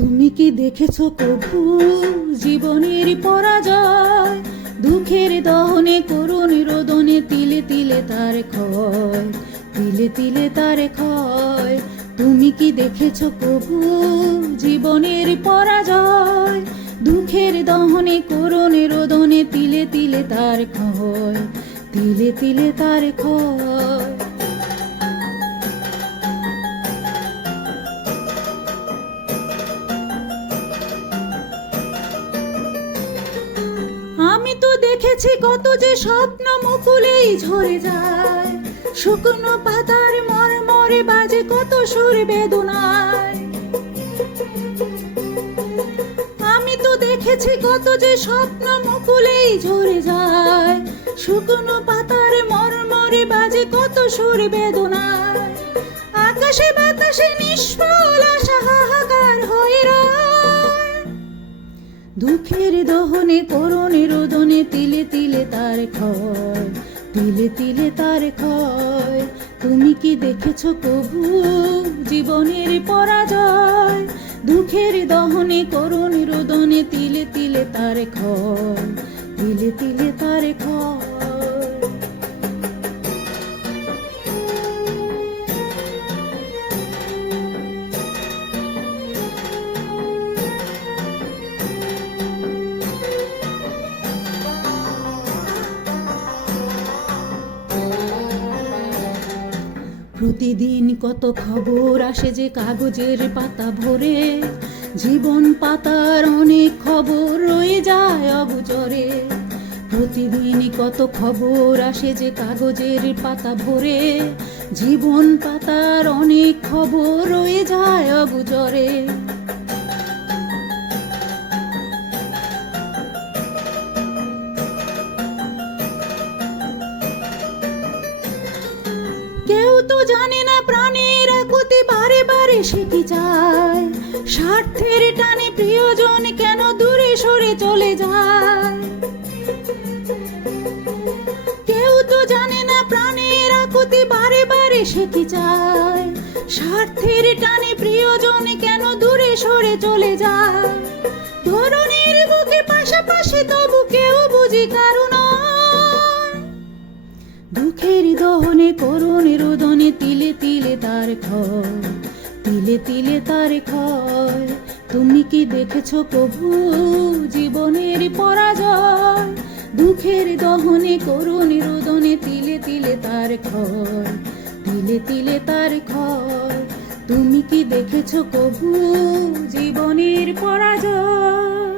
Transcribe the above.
তুমি কি দেখেছো কভু জীবনের পরাজয়? দুঃখের দহনে করুণ রোদনে তিলে তিলে তার ক্ষয়, তিলে তিলে তার ক্ষয়। তুমি কি দেখেছো কভু জীবনের পরাজয়? দুঃখের দহনে করুণ রোদনে তিলে তিলে তার ক্ষয়, তিলে তিলে তার ক্ষয়। আমি তো দেখেছি কত যে স্বপ্ন মুকুলেই ঝরে যায়, শুকনো পাতার মরমরে বাজে কত সুর বেদনায়। আমি তো দেখেছি কত যে স্বপ্ন মুকুলেই ঝরে যায়, শুকনো পাতার মরমরে বাজে কত সুর বেদনায়। আকাশে বাতাসে নিষ্ফল আশা হাহাকার হয়ে রয়, দুঃখের দহনে করুণ রোদনে তিলে তিলে তার ক্ষয়, তিলে তিলে তার ক্ষয়। তুমি কি দেখেছো কভু জীবনের পরাজয়? দুঃখের দহনে করুণ রোদনে তিলে তিলে তার ক্ষয়, তিলে তিলে তার ক্ষয়। প্রতিদিন কত খবর আসে যে কাগজের পাতা ভরে, জীবন পাতার অনেক খবর রয়ে যায় অগোচরে। প্রতিদিন কত খবর আসে যে কাগজের পাতা ভরে, জীবন পাতার অনেক খবর রয়ে যায় অগোচরে। কেউ তো জানে না প্রাণের আকুতি বারে বারে সে কি চায়, স্বার্থের টানে প্রিয়জন কেন দূরে সরে চলে যায়। কেউ তো জানে না প্রাণের আকুতি বারে বারে সে কি চায়, স্বার্থের টানে প্রিয়জন কেন দূরে সরে চলে যায়। ধরনের বুকে পাশাপাশি তবু কেউ বুঝি কারণ, দুঃখের দহনে করুণ রোদনে তিলে তিলে তার ক্ষয়, তিলে তিলে তার ক্ষয়। তুমি কি দেখেছো কভু জীবনের পরাজয়? দুঃখের দহনে করুণ রোদনে তিলে তিলে তার ক্ষয়, তিলে তিলে তার ক্ষয়। তুমি কি দেখেছো কভু জীবনের পরাজয়?